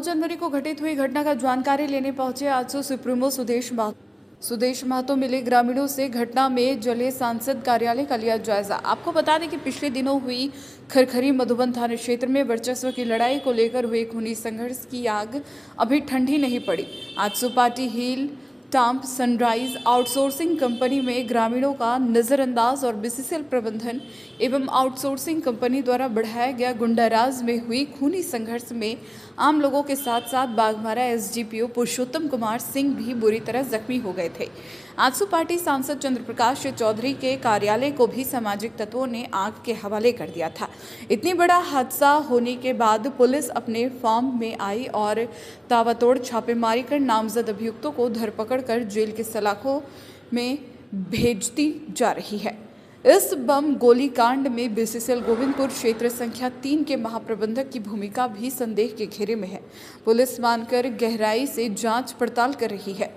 जनवरी को घटित हुई घटना का जानकारी लेने पहुंचे आजसू सुप्रीमो सुदेश महतो मिले ग्रामीणों से घटना में जले सांसद कार्यालय का लिया जायजा। आपको बता दें कि पिछले दिनों हुई खरखरी मधुबन थाना क्षेत्र में वर्चस्व की लड़ाई को लेकर हुए खूनी संघर्ष की आग अभी ठंडी नहीं पड़ी। आजसू पार्टी हिल टाम्प सनराइज आउटसोर्सिंग कंपनी में ग्रामीणों का नजरअंदाज और बीसीसीएल प्रबंधन एवं आउटसोर्सिंग कंपनी द्वारा बढ़ाया गया गुंडाराज में हुई खूनी संघर्ष में आम लोगों के साथ साथ बाघमारा एसडीपीओ पुरुषोत्तम कुमार सिंह भी बुरी तरह जख्मी हो गए थे। आजसू पार्टी सांसद चंद्रप्रकाश चौधरी के कार्यालय को भी सामाजिक तत्वों ने आग के हवाले कर दिया था। इतनी बड़ा हादसा होने के बाद पुलिस अपने फार्म में आई और ताबड़तोड़ छापेमारी कर नामजद अभियुक्तों को धरपकड़ कर जेल के सलाखों में भेजती जा रही है। इस बम गोलीकांड में बीसीसीएल गोविंदपुर क्षेत्र संख्या 3 के महाप्रबंधक की भूमिका भी संदेह के घेरे में है। पुलिस मानकर गहराई से जांच पड़ताल कर रही है।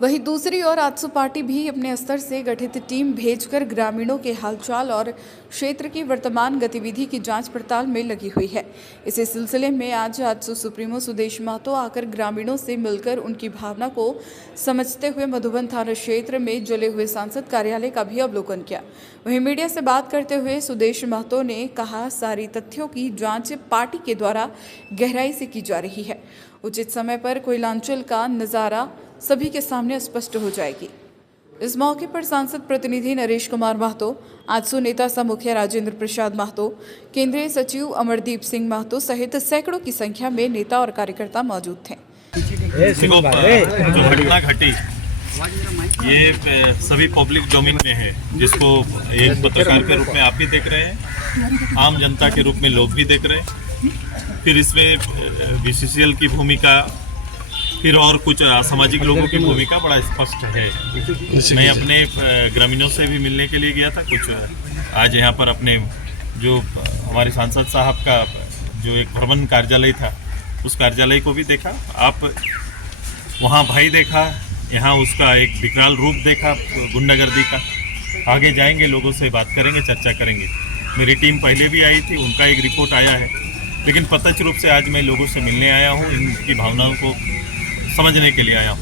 वहीं दूसरी ओर आजसू पार्टी भी अपने स्तर से गठित टीम भेजकर ग्रामीणों के हालचाल और क्षेत्र की वर्तमान गतिविधि की जांच पड़ताल में लगी हुई है। इसी सिलसिले में आज आजसू सुप्रीमो सुदेश महतो आकर ग्रामीणों से मिलकर उनकी भावना को समझते हुए मधुबन थाना क्षेत्र में जले हुए सांसद कार्यालय का भी अवलोकन किया। वहीं मीडिया से बात करते हुए सुदेश महतो ने कहा, सारी तथ्यों की जाँच पार्टी के द्वारा गहराई से की जा रही है। उचित समय पर कोयलांचल का नज़ारा सभी के सामने स्पष्ट हो जाएगी। इस मौके पर सांसद प्रतिनिधि नरेश कुमार महतो, आजसू नेता सह मुखिया राजेंद्र प्रसाद महतो, केंद्रीय सचिव अमरदीप सिंह महतो सहित सैकड़ों की संख्या में नेता और कार्यकर्ता मौजूद थे। जो घटना घटी ये सभी पब्लिक डोमेन में है, जिसको एक पत्रकार के रूप में आप भी देख रहे हैं, आम जनता के रूप में लोग भी देख रहे हैं। फिर इसमें बीसीसीएल की भूमिका, फिर और कुछ असामाजिक लोगों की भूमिका बड़ा स्पष्ट है। मैं अपने ग्रामीणों से भी मिलने के लिए गया था। कुछ आज यहाँ पर अपने जो हमारे सांसद साहब का जो एक भ्रमण कार्यालय था, उस कार्यालय को भी देखा। आप वहाँ भाई देखा, यहाँ उसका एक विकराल रूप देखा गुंडागर्दी का। आगे जाएंगे, लोगों से बात करेंगे, चर्चा करेंगे। मेरी टीम पहले भी आई थी, उनका एक रिपोर्ट आया है, लेकिन प्रत्यक्ष रूप से आज मैं लोगों से मिलने आया हूँ, इनकी भावनाओं को समझने के लिए आया हूँ।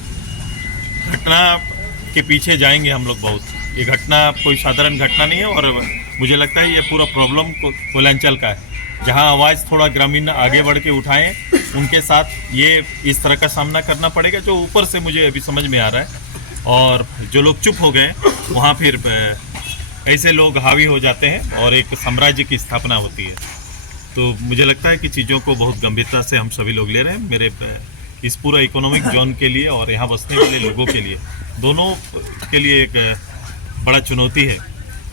घटना के पीछे जाएंगे हम लोग बहुत। ये घटना कोई साधारण घटना नहीं है और मुझे लगता है ये पूरा प्रॉब्लम कोयलांचल का है। जहाँ आवाज़ थोड़ा ग्रामीण आगे बढ़ के उठाएं, उनके साथ ये इस तरह का सामना करना पड़ेगा जो ऊपर से मुझे अभी समझ में आ रहा है। और जो लोग चुप हो गए वहाँ फिर ऐसे लोग हावी हो जाते हैं और एक साम्राज्य की स्थापना होती है। तो मुझे लगता है कि चीज़ों को बहुत गंभीरता से हम सभी लोग ले रहे हैं। मेरे इस पूरा इकोनॉमिक जोन के लिए और यहाँ बसने वाले लोगों के लिए, दोनों के लिए एक बड़ा चुनौती है।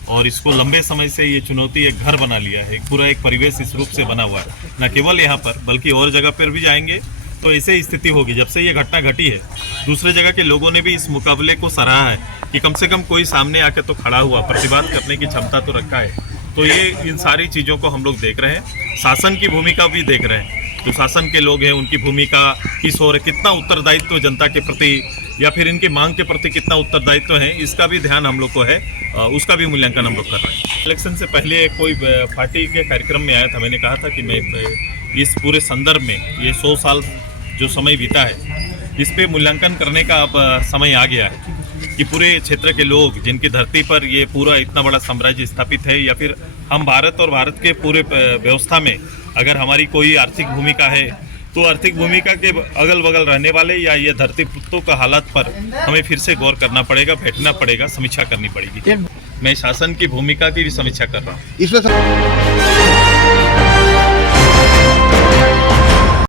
और इसको लंबे समय से ये चुनौती एक घर बना लिया है। पूरा एक परिवेश इस रूप से बना हुआ है, न केवल यहाँ पर बल्कि और जगह पर भी जाएंगे तो ऐसे स्थिति होगी। जब से ये घटना घटी है, दूसरे जगह के लोगों ने भी इस मुकाबले को सराहा है कि कम से कम कोई सामने आके तो खड़ा हुआ, प्रतिवाद करने की क्षमता तो रखा है। तो ये इन सारी चीज़ों को हम लोग देख रहे हैं। शासन की भूमिका भी देख रहे हैं। जो शासन के लोग हैं उनकी भूमिका किस ओर है, कितना उत्तरदायित्व जनता के प्रति या फिर इनकी मांग के प्रति कितना उत्तरदायित्व है, इसका भी ध्यान हम लोग को है। उसका भी मूल्यांकन हम लोग कर रहे हैं। इलेक्शन से पहले कोई पार्टी के कार्यक्रम में आया था, मैंने कहा था कि मैं इस पूरे संदर्भ में ये 100 साल जो समय बीता है, इस पे मूल्यांकन करने का अब समय आ गया है कि पूरे क्षेत्र के लोग जिनकी धरती पर ये पूरा इतना बड़ा साम्राज्य स्थापित है, या फिर हम भारत और भारत के पूरे व्यवस्था में अगर हमारी कोई आर्थिक भूमिका है, तो आर्थिक भूमिका के अगल बगल रहने वाले या ये धरती पुत्रों का हालात पर हमें फिर से गौर करना पड़ेगा, बैठना पड़ेगा, समीक्षा करनी पड़ेगी। मैं शासन की भूमिका की भी समीक्षा कर रहा हूँ।